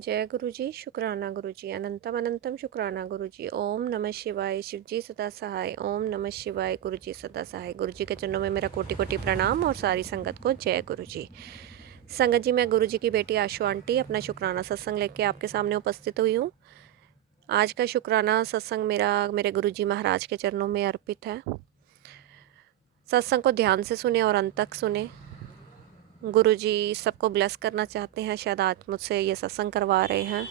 जय गुरु जी, शुक्राना गुरु जी, अनंतम अनंतम शुक्राना गुरु जी। ओम नमः शिवाय, शिव जी सदा सहाय। ओम नमः शिवाय, गुरु जी सदा सहाय। गुरु जी के चरणों में मेरा कोटि कोटि प्रणाम और सारी संगत को जय गुरु जी। संगत जी, मैं गुरु जी की बेटी आशु आंटी अपना शुक्राना सत्संग लेके आपके सामने उपस्थित हुई हूँ। आज का शुक्राना सत्संग मेरा मेरे गुरु जी महाराज के चरणों में अर्पित है। सत्संग को ध्यान से सुने और अंत तक सुने। गुरुजी सबको ब्लेस करना चाहते हैं, शायद आज मुझसे ये सत्संग करवा रहे हैं,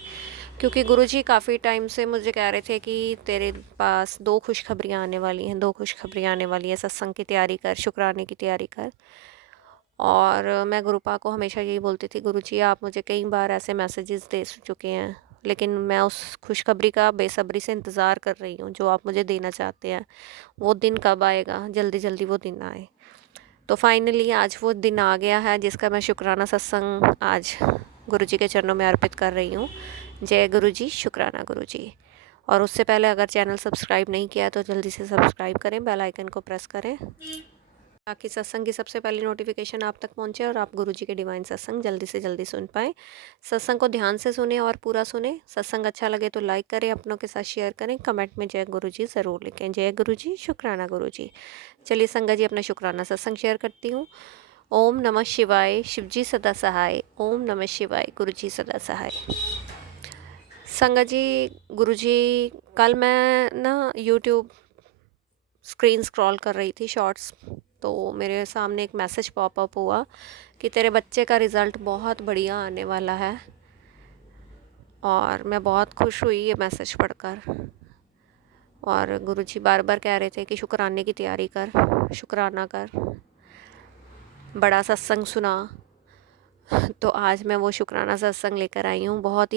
क्योंकि गुरुजी काफ़ी टाइम से मुझे कह रहे थे कि तेरे पास 2 खुशखबरियाँ आने वाली हैं, 2 खुशखबरियाँ आने वाली हैं, सत्संग की तैयारी कर, शुक्राने की तैयारी कर। और मैं गुरुपा को हमेशा यही बोलती थी, गुरुजी आप मुझे कई बार ऐसे मैसेजेस दे चुके हैं, लेकिन मैं उस खुशखबरी का बेसब्री से इंतज़ार कर रही हूँ जो आप मुझे देना चाहते हैं। वो दिन कब आएगा, जल्दी जल्दी वो दिन आए। तो फाइनली आज वो दिन आ गया है जिसका मैं शुक्राना सत्संग आज गुरु जी के चरणों में अर्पित कर रही हूँ। जय गुरु जी, शुक्राना गुरु जी। और उससे पहले अगर चैनल सब्सक्राइब नहीं किया है तो जल्दी से सब्सक्राइब करें, बेल आइकन को प्रेस करें ताकि सत्संग की सबसे पहली नोटिफिकेशन आप तक पहुंचे और आप गुरु जी के डिवाइन सत्संग जल्दी से जल्दी सुन पाएँ। सत्संग को ध्यान से सुने और पूरा सुने। सत्संग अच्छा लगे तो लाइक करें, अपनों के साथ शेयर करें, कमेंट में जय गुरु जी ज़रूर लिखें। जय गुरु जी, शुक्राना गुरु जी। चलिए संगत जी, अपना शुक्राना सत्संग शेयर करती हूँ। ओम नमः शिवाय, शिव जी सदा सहाय। ओम नमः शिवाय, गुरु जी सदा सहाय। संगत जी, गुरु जी, कल मैं ना यूट्यूब स्क्रीन स्क्रॉल कर रही थी शॉर्ट्स, तो मेरे सामने एक मैसेज पॉपअप हुआ कि तेरे बच्चे का रिज़ल्ट बहुत बढ़िया आने वाला है। और मैं बहुत खुश हुई ये मैसेज पढ़कर। और गुरुजी बार बार कह रहे थे कि शुक्राने की तैयारी कर, शुक्राना कर, बड़ा सत्संग सुना। तो आज मैं वो शुक्राना सत्संग लेकर आई हूँ। बहुत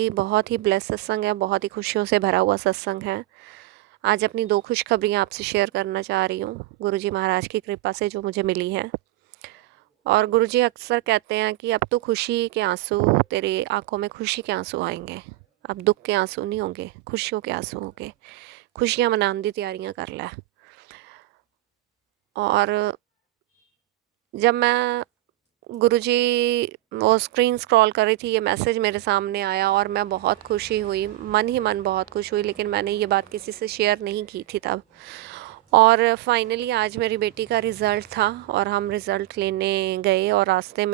ही ब्लेस सत्संग है, बहुत ही खुशियों से भरा हुआ सत्संग है। आज अपनी 2 खुशखबरियाँ आपसे शेयर करना चाह रही हूँ, गुरुजी महाराज की कृपा से जो मुझे मिली हैं। और गुरुजी अक्सर कहते हैं कि अब तो खुशी के आंसू, तेरे आंखों में खुशी के आंसू आएंगे, अब दुख के आंसू नहीं होंगे, खुशियों के आंसू होंगे। खुशियाँ मनाने की तैयारियाँ कर लै। और जब मैं गुरुजी वो स्क्रीन स्क्रॉल कर रही थी, ये मैसेज मेरे सामने आया और मैं बहुत खुशी हुई, मन ही मन बहुत खुश हुई, लेकिन मैंने ये बात किसी से शेयर नहीं की थी तब। और फाइनली आज मेरी बेटी का रिज़ल्ट था और हम रिज़ल्ट लेने गए, और रास्ते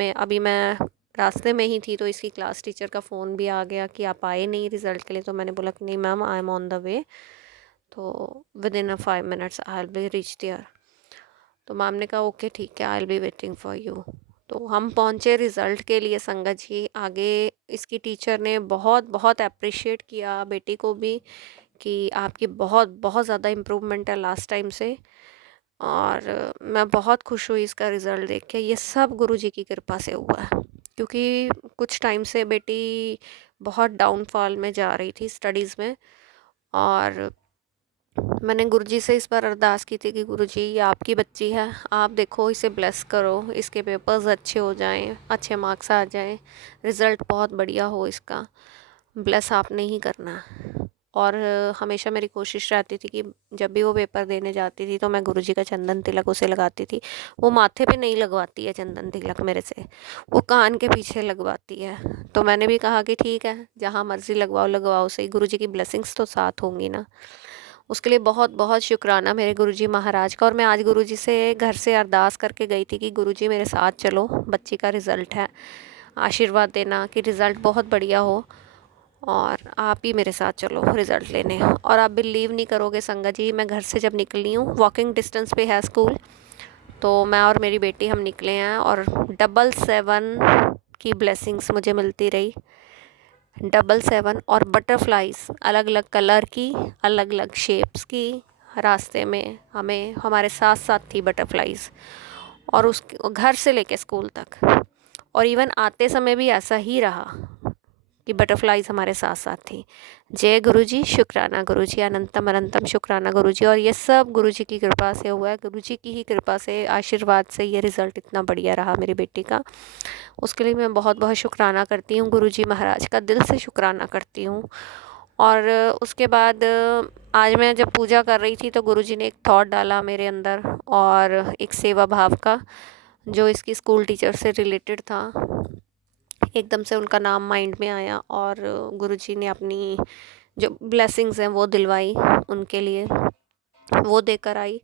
में ही थी तो इसकी क्लास टीचर का फ़ोन भी आ गया कि आप आए नहीं रिज़ल्ट के लिए। तो मैंने बोला कि नहीं ma'am, I am on the way, तो within 5 minutes I will be reach there. तो मैम ने कहा ओके ठीक है, I will be waiting for you. तो हम पहुँचे रिज़ल्ट के लिए। संगत जी, आगे इसकी टीचर ने बहुत बहुत अप्रिशिएट किया बेटी को भी कि आपकी बहुत बहुत ज़्यादा इम्प्रूवमेंट है लास्ट टाइम से। और मैं बहुत खुश हुई इसका रिज़ल्ट देख के। ये सब गुरुजी की कृपा से हुआ है, क्योंकि कुछ टाइम से बेटी बहुत डाउनफॉल में जा रही थी स्टडीज़ में। और मैंने गुरुजी से इस बार अरदास की थी कि गुरुजी, ये आपकी बच्ची है, आप देखो इसे ब्लेस करो, इसके पेपर्स अच्छे हो जाएं, अच्छे मार्क्स आ जाएं, रिज़ल्ट बहुत बढ़िया हो इसका, ब्लेस आपने ही करना है। और हमेशा मेरी कोशिश रहती थी कि जब भी वो पेपर देने जाती थी तो मैं गुरुजी का चंदन तिलक उसे लगाती थी। वो माथे पे नहीं लगवाती है चंदन तिलक मेरे से, वो कान के पीछे लगवाती है। तो मैंने भी कहा कि ठीक है, जहाँ मर्ज़ी लगवाओ लगवाओ सही, गुरुजी की ब्लेसिंग्स तो साथ होंगी ना। उसके लिए बहुत बहुत शुक्राना मेरे गुरुजी महाराज का। और मैं आज गुरुजी से घर से अरदास करके गई थी कि गुरुजी मेरे साथ चलो, बच्ची का रिज़ल्ट है, आशीर्वाद देना कि रिज़ल्ट बहुत बढ़िया हो, और आप ही मेरे साथ चलो रिज़ल्ट लेने। और आप बिलीव नहीं करोगे संगत जी, मैं घर से जब निकली हूँ, वॉकिंग डिस्टेंस पे है स्कूल, तो मैं और मेरी बेटी हम निकले हैं और 777 की ब्लेसिंग्स मुझे मिलती रही। 777 और बटरफ्लाइज अलग अलग कलर की, अलग अलग शेप्स की, रास्ते में हमें हमारे साथ साथ थी बटरफ्लाइज, और उस घर से लेके स्कूल तक। और इवन आते समय भी ऐसा ही रहा कि बटरफ्लाइज हमारे साथ साथ थी। जय गुरुजी, शुक्राना गुरुजी, अनंतम अनंतम शुक्राना गुरुजी। और ये सब गुरुजी की कृपा से हुआ है, गुरुजी की ही कृपा से, आशीर्वाद से ये रिज़ल्ट इतना बढ़िया रहा मेरी बेटी का। उसके लिए मैं बहुत बहुत शुक्राना करती हूँ, गुरुजी महाराज का दिल से शुक्राना करती हूँ। और उसके बाद आज मैं जब पूजा कर रही थी तो गुरुजी ने एक थॉट डाला मेरे अंदर, और एक सेवा भाव का, जो इसकी स्कूल टीचर से रिलेटेड था। एकदम से उनका नाम माइंड में आया और गुरुजी ने अपनी जो ब्लेसिंग्स हैं वो दिलवाई उनके लिए, वो देकर आई।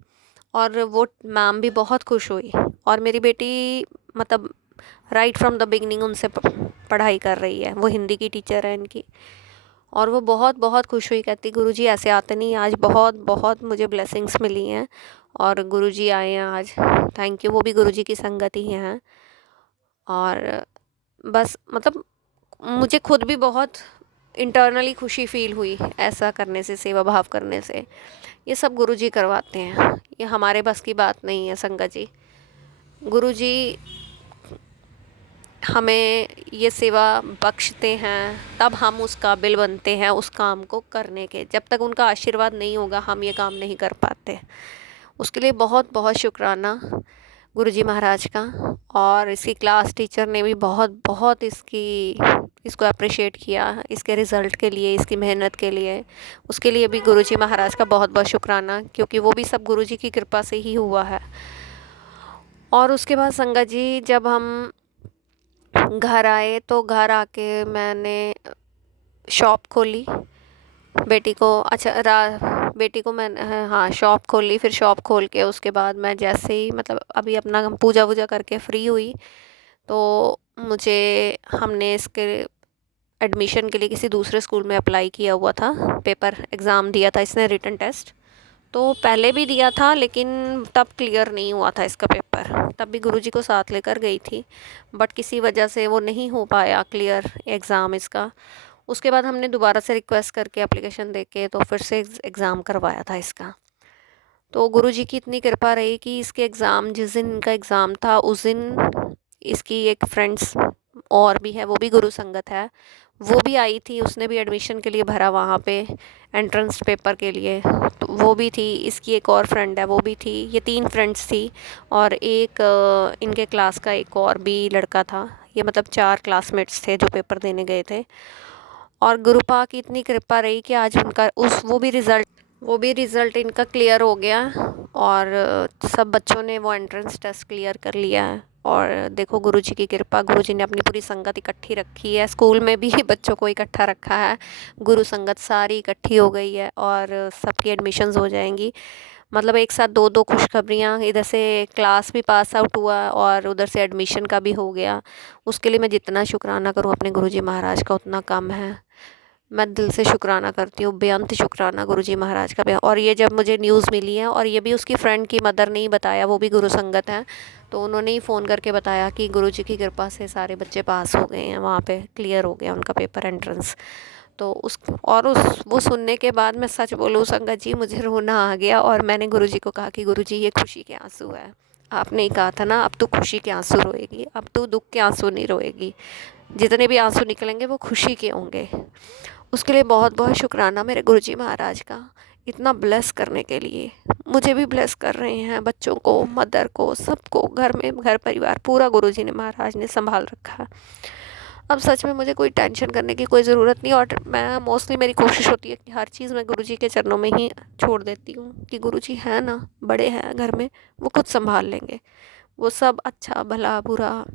और वो मैम भी बहुत खुश हुई। और मेरी बेटी मतलब राइट फ्रॉम द बिगनिंग उनसे पढ़ाई कर रही है, वो हिंदी की टीचर है इनकी। और वो बहुत बहुत खुश हुई, कहती गुरुजी ऐसे आते नहीं, आज बहुत बहुत मुझे ब्लेसिंग्स मिली हैं और गुरुजी आए हैं आज, थैंक यू। वो भी गुरुजी की संगत ही हैं। और बस मतलब मुझे खुद भी बहुत इंटरनली खुशी फील हुई ऐसा करने से, सेवा भाव करने से। ये सब गुरुजी करवाते हैं, ये हमारे बस की बात नहीं है संगत जी। गुरुजी हमें ये सेवा बख्शते हैं, तब हम उस काबिल बनते हैं उस काम को करने के। जब तक उनका आशीर्वाद नहीं होगा हम ये काम नहीं कर पाते। उसके लिए बहुत बहुत शुक्राना गुरुजी महाराज का। और इसकी क्लास टीचर ने भी बहुत बहुत इसको अप्रिशिएट किया, इसके रिज़ल्ट के लिए, इसकी मेहनत के लिए। उसके लिए भी गुरुजी महाराज का बहुत बहुत शुक्राना, क्योंकि वो भी सब गुरुजी की कृपा से ही हुआ है। और उसके बाद संगत जी जब हम घर आए तो घर आके मैंने शॉप खोली बेटी को, बेटी को मैंने हाँ शॉप खोली। फिर शॉप खोल के उसके बाद मैं जैसे ही मतलब अभी अपना पूजा वूजा करके फ्री हुई तो हमने इसके एडमिशन के लिए किसी दूसरे स्कूल में अप्लाई किया हुआ था। पेपर एग्ज़ाम दिया था इसने, रिटन टेस्ट तो पहले भी दिया था लेकिन तब क्लियर नहीं हुआ था इसका पेपर। तब भी गुरुजी को साथ लेकर गई थी, बट किसी वजह से वो नहीं हो पाया क्लियर एग्ज़ाम इसका। उसके बाद हमने दोबारा से रिक्वेस्ट करके एप्लीकेशन दे के तो फिर से एग्ज़ाम करवाया था इसका। तो गुरुजी की इतनी कृपा रही कि इसके एग्ज़ाम, जिस दिन इनका एग्ज़ाम था उस दिन इसकी एक फ्रेंड्स और भी है, वो भी गुरु संगत है, वो भी आई थी। उसने भी एडमिशन के लिए भरा वहाँ पे एंट्रेंस पेपर के लिए, तो वो भी थी। इसकी एक और फ्रेंड है वो भी थी। ये 3 फ्रेंड्स थी और एक इनके क्लास का एक और भी लड़का था। ये मतलब 4 क्लासमेट्स थे जो पेपर देने गए थे। और गुरुपा की इतनी कृपा रही कि आज उनका वो भी रिज़ल्ट इनका क्लियर हो गया और सब बच्चों ने वो एंट्रेंस टेस्ट क्लियर कर लिया है। और देखो गुरुजी की कृपा, गुरुजी ने अपनी पूरी संगत इकट्ठी रखी है। स्कूल में भी बच्चों को इकट्ठा रखा है, गुरु संगत सारी इकट्ठी हो गई है और सबकी एडमिशन्स हो जाएंगी। मतलब एक साथ 2-2 खुशखबरियाँ, इधर से क्लास भी पास आउट हुआ और उधर से एडमिशन का भी हो गया। उसके लिए मैं जितना शुक्राना करूँ अपने गुरुजी महाराज का उतना कम है। मैं दिल से शुक्राना करती हूँ, बेअंत शुक्राना गुरुजी महाराज का। और ये जब मुझे न्यूज़ मिली है, और ये भी उसकी फ्रेंड की मदर ने ही बताया, वो भी गुरु संगत हैं, तो उन्होंने ही फ़ोन करके बताया कि गुरुजी की कृपा से सारे बच्चे पास हो गए हैं, वहाँ पे क्लियर हो गया उनका पेपर एंट्रेंस। तो वो सुनने के बाद मैं सच बोलूँ संगत जी, मुझे रोना आ गया। और मैंने गुरुजी को कहा कि गुरुजी ये खुशी के आंसू है, आपने ही कहा था ना अब तो खुशी के आंसू रोएगी, अब तो दुख के आंसू नहीं रोएगी, जितने भी आंसू निकलेंगे वो खुशी के होंगे। उसके लिए बहुत बहुत शुक्राना मेरे गुरुजी महाराज का, इतना ब्लेस करने के लिए। मुझे भी ब्लेस कर रहे हैं, बच्चों को, मदर को, सबको, घर परिवार पूरा गुरुजी ने महाराज ने संभाल रखा है। अब सच में मुझे कोई टेंशन करने की कोई ज़रूरत नहीं। और मैं मोस्टली मेरी कोशिश होती है कि हर चीज़ मैं गुरुजी के चरणों में ही छोड़ देती हूँ कि गुरुजी है ना, बड़े हैं घर में, वो खुद संभाल लेंगे। वो सब अच्छा भला बुरा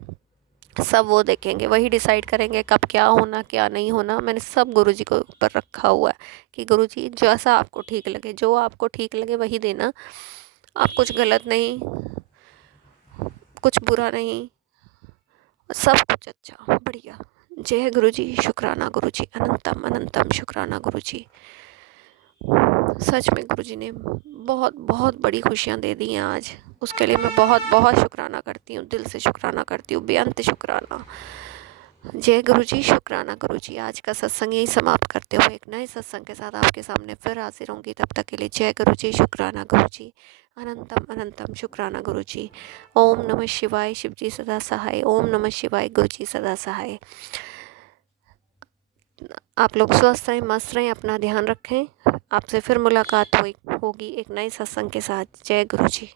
सब वो देखेंगे, वही डिसाइड करेंगे कब क्या होना क्या नहीं होना। मैंने सब गुरुजी के ऊपर रखा हुआ है कि गुरुजी जैसा आपको ठीक लगे, जो आपको ठीक लगे वही देना। आप कुछ गलत नहीं, कुछ बुरा नहीं, सब कुछ अच्छा बढ़िया। जय गुरुजी, शुक्राना गुरुजी, अनंतम अनंतम शुक्राना गुरुजी। सच में गुरुजी ने बहुत बहुत बड़ी खुशियाँ दे दी हैं आज। उसके लिए मैं बहुत बहुत शुक्राना करती हूँ, दिल से शुक्राना करती हूँ, बेअंत शुक्राना। जय गुरुजी, शुक्राना गुरुजी। आज का सत्संग यही समाप्त करते हुए एक नए सत्संग के साथ आपके सामने फिर हाजिर होंगी। तब तक के लिए जय गुरुजी, शुक्राना गुरुजी, अनंतम अनंतम शुक्राना गुरुजी। ओम नमः शिवाय, शिवजी सदा सहाय। ओम नमः शिवाय, गुरुजी सदा सहाय। आप लोग स्वस्थ रहें, मस्त रहें, अपना ध्यान रखें। आपसे फिर मुलाकात होगी एक नए सत्संग के साथ। जय गुरुजी।